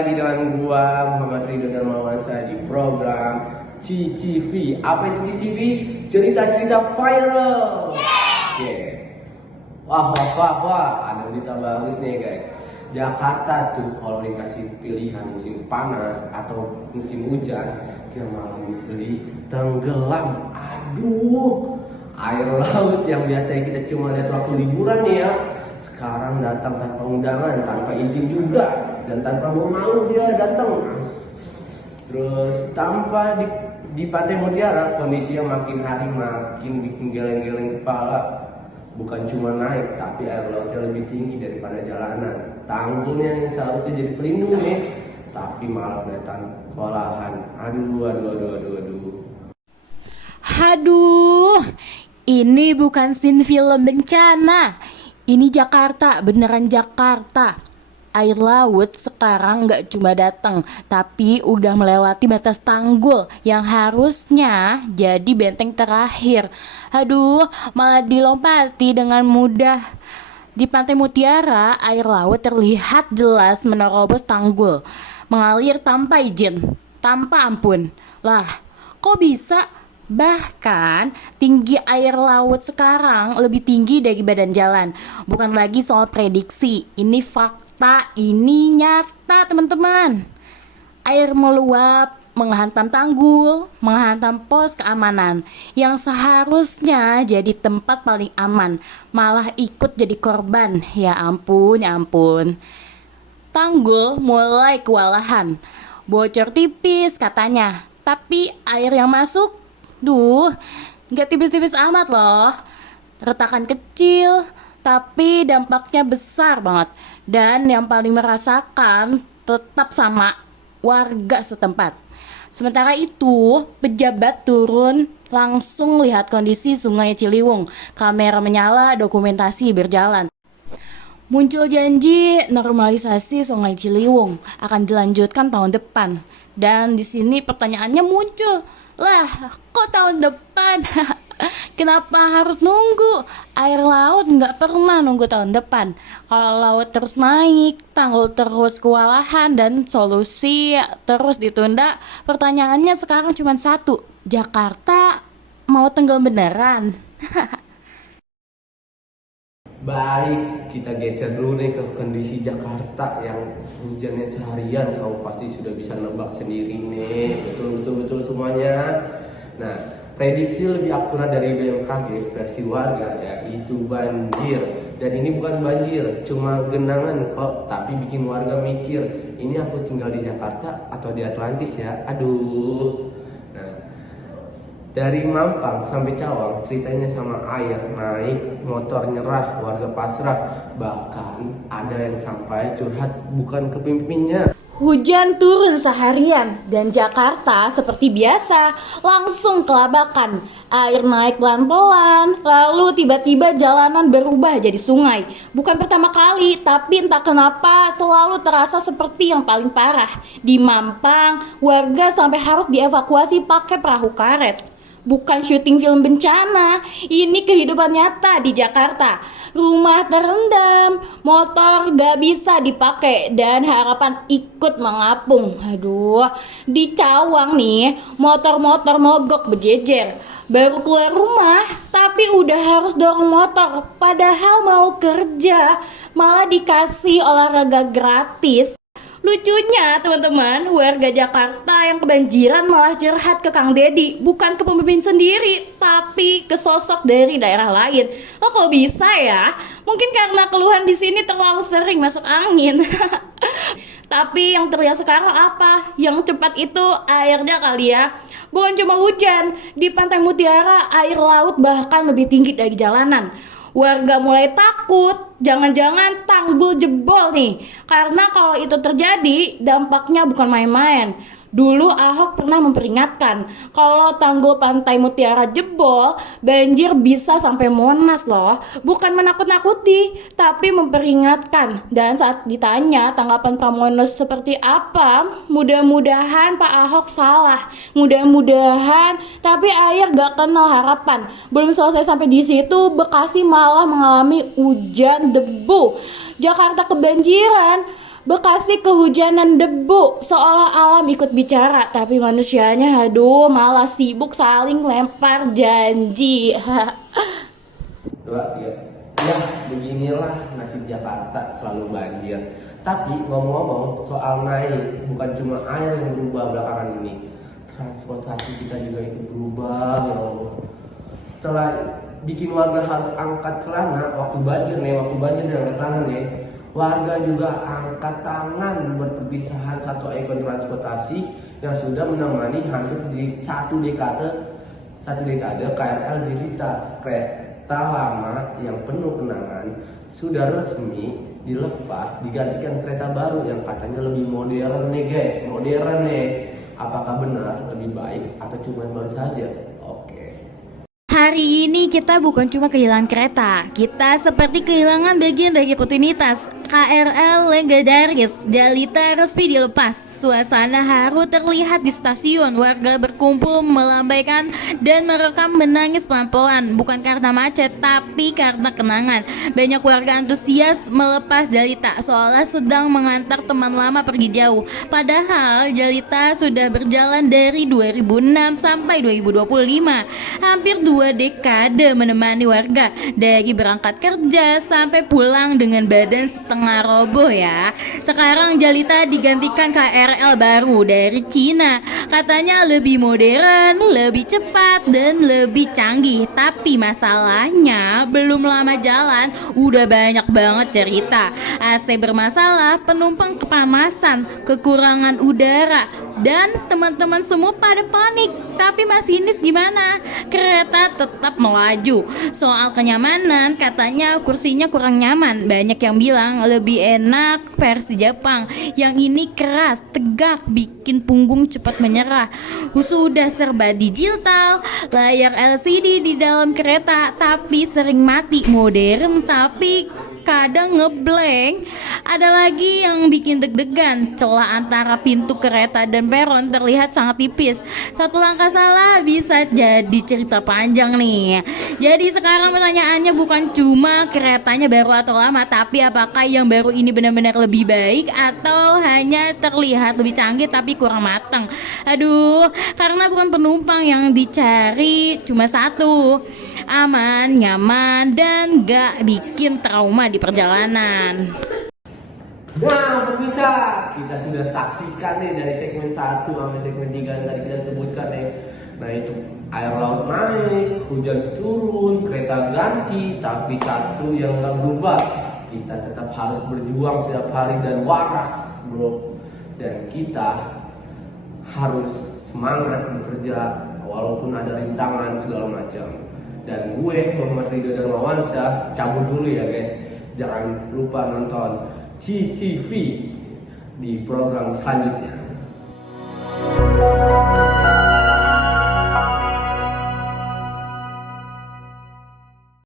lagi dengan gua Muhammad Ridho Darmawansa di program CCV. Apa itu CCV? Cerita-cerita viral. Wah, ada berita bagus nih guys. Jakarta tuh kalau dikasih pilihan musim panas atau musim hujan, dia malah milih tenggelam. Aduh, air laut yang biasanya kita cuma lihat waktu liburan nih ya, sekarang datang tanpa undangan, tanpa izin juga, dan tanpa mau dia datang. Terus tanpa di Pantai Mutiara, kondisinya makin hari makin bikin geleng-geleng kepala. Bukan cuma naik, tapi air lautnya lebih tinggi daripada jalanan. Tanggulnya yang seharusnya jadi pelindung nih, tapi malah kelihatan kewalahan. Aduh. Haduh, ini bukan scene film bencana. Ini Jakarta, beneran Jakarta. Air laut sekarang gak cuma datang, tapi udah melewati batas tanggul yang harusnya jadi benteng terakhir. Aduh, malah dilompati dengan mudah. Di Pantai Mutiara, air laut terlihat jelas menerobos tanggul, mengalir tanpa izin, tanpa ampun. Lah, kok bisa? Bahkan tinggi air laut sekarang lebih tinggi dari badan jalan. Bukan lagi soal prediksi, ini fakta, ini nyata teman-teman. Air meluap, menghantam tanggul, menghantam pos keamanan yang seharusnya jadi tempat paling aman, malah ikut jadi korban. Ya ampun. Tanggul mulai kewalahan, bocor tipis katanya, tapi air yang masuk gak tipis-tipis amat loh. Retakan kecil, tapi dampaknya besar banget. Dan yang paling merasakan tetap sama warga setempat. Sementara itu, pejabat turun langsung lihat kondisi Sungai Ciliwung. Kamera menyala, dokumentasi berjalan. Muncul janji normalisasi Sungai Ciliwung akan dilanjutkan tahun depan. Dan di sini pertanyaannya muncul. Lah, kok tahun depan? Kenapa harus nunggu? Air laut nggak pernah nunggu tahun depan. Kalau laut terus naik, tanggul terus kewalahan, dan solusi terus ditunda, pertanyaannya sekarang cuma satu. Jakarta mau tenggelam beneran? Baik, kita geser dulu nih ke kondisi Jakarta yang hujannya seharian. Kamu pasti sudah bisa nebak sendiri nih, betul semuanya. Nah, prediksi lebih akurat dari BMKG versi warga yaitu banjir. Dan ini bukan banjir, cuma genangan kok, tapi bikin warga mikir, ini aku tinggal di Jakarta atau di Atlantis ya? Aduh. Dari Mampang sampai Cawang ceritanya sama air naik, motor nyerah, warga pasrah. Bahkan ada yang sampai curhat bukan ke pemimpinnya. Hujan turun seharian dan Jakarta seperti biasa langsung kelabakan. Air naik pelan-pelan, lalu tiba-tiba jalanan berubah jadi sungai. Bukan pertama kali, tapi entah kenapa selalu terasa seperti yang paling parah. Di Mampang, warga sampai harus dievakuasi pakai perahu karet. Bukan syuting film bencana, ini kehidupan nyata di Jakarta. Rumah terendam, motor gak bisa dipakai, dan harapan ikut mengapung. Aduh, di Cawang nih, motor-motor mogok berjejer. Baru keluar rumah, tapi udah harus dorong motor. Padahal mau kerja, malah dikasih olahraga gratis. Lucunya teman-teman, warga Jakarta yang kebanjiran malah curhat ke Kang Deddy, bukan ke pemimpin sendiri, tapi ke sosok dari daerah lain. Lo kok bisa ya? Mungkin karena keluhan di sini terlalu sering masuk angin. Tapi yang terlihat sekarang apa? Yang cepat itu airnya kali ya. Bukan cuma hujan, di Pantai Mutiara air laut bahkan lebih tinggi dari jalanan. Warga mulai takut, jangan-jangan tanggul jebol nih. Karena kalau itu terjadi, dampaknya bukan main-main. Dulu Ahok pernah memperingatkan, kalau tanggul Pantai Mutiara jebol, banjir bisa sampai Monas loh. Bukan menakut-nakuti, tapi memperingatkan. Dan saat ditanya tanggapan Pramono seperti apa, mudah-mudahan Pak Ahok salah. Mudah-mudahan, tapi air gak kenal harapan. Belum selesai sampai di situ, Bekasi malah mengalami hujan debu. Jakarta kebanjiran. Bekasi kehujanan debu, seolah alam ikut bicara, tapi manusianya aduh malah sibuk saling lempar janji. Dua, tiga. Ya, beginilah nasib Jakarta, selalu banjir. Tapi ngomong-ngomong soal naik, bukan cuma air yang berubah belakangan ini, transportasi kita juga ikut berubah ya Allah. Setelah bikin warga harus angkat celana waktu banjir dan angkat tangan nih, warga juga angkat tangan buat perpisahan satu ikon transportasi yang sudah menemani hampir di satu dekade KRL Jelita. Kereta lama yang penuh kenangan sudah resmi dilepas digantikan kereta baru yang katanya lebih modern nih guys. Modern nih. Apakah benar lebih baik atau cuma baru saja? Oke. Hari ini kita bukan cuma kehilangan kereta, kita seperti kehilangan bagian dari rutinitas. KRL legendaris Jelita resmi dilepas. Suasana haru terlihat di stasiun. Warga berkumpul melambaikan dan merekam menangis pelan-pelan. Bukan karena macet, tapi karena kenangan. Banyak warga antusias melepas Jelita seolah sedang mengantar teman lama pergi jauh. Padahal Jelita sudah berjalan dari 2006 sampai 2025. Hampir 2 dekade menemani warga dari berangkat kerja sampai pulang dengan badan setengah roboh ya. Sekarang Jelita digantikan KRL baru dari Cina. Katanya lebih modern, lebih cepat dan lebih canggih. Tapi masalahnya belum lama jalan udah banyak banget cerita. AC bermasalah, penumpang kepanasan, kekurangan udara, dan teman-teman semua pada panik. Tapi masinis gimana? Kereta tetap melaju. Soal kenyamanan, katanya kursinya kurang nyaman. Banyak yang bilang lebih enak versi Jepang. Yang ini keras, tegak, bikin punggung cepat menyerah. Sudah serba digital, layar LCD di dalam kereta, tapi sering mati. Modern tapi kadang ngeblank. Ada lagi yang bikin deg-degan, celah antara pintu kereta dan peron terlihat sangat tipis. Satu langkah salah bisa jadi cerita panjang nih. Jadi sekarang pertanyaannya bukan cuma keretanya baru atau lama, tapi apakah yang baru ini benar-benar lebih baik atau hanya terlihat lebih canggih tapi kurang matang. Aduh, karena bukan penumpang yang dicari cuma satu, aman, nyaman, dan gak bikin trauma di perjalanan. Nah, pemirsa, kita sudah saksikan nih dari segmen 1 sampai segmen 3 yang tadi kita sebutkan nih. Nah, itu air laut naik, hujan turun, kereta ganti, tapi satu yang gak berubah, kita tetap harus berjuang setiap hari dan waras, bro. Dan kita harus semangat bekerja walaupun ada rintangan segala macam. Dan gue Muhammad Ridho Darmawansyah cabut dulu ya guys. Jangan lupa nonton CTV di program selanjutnya.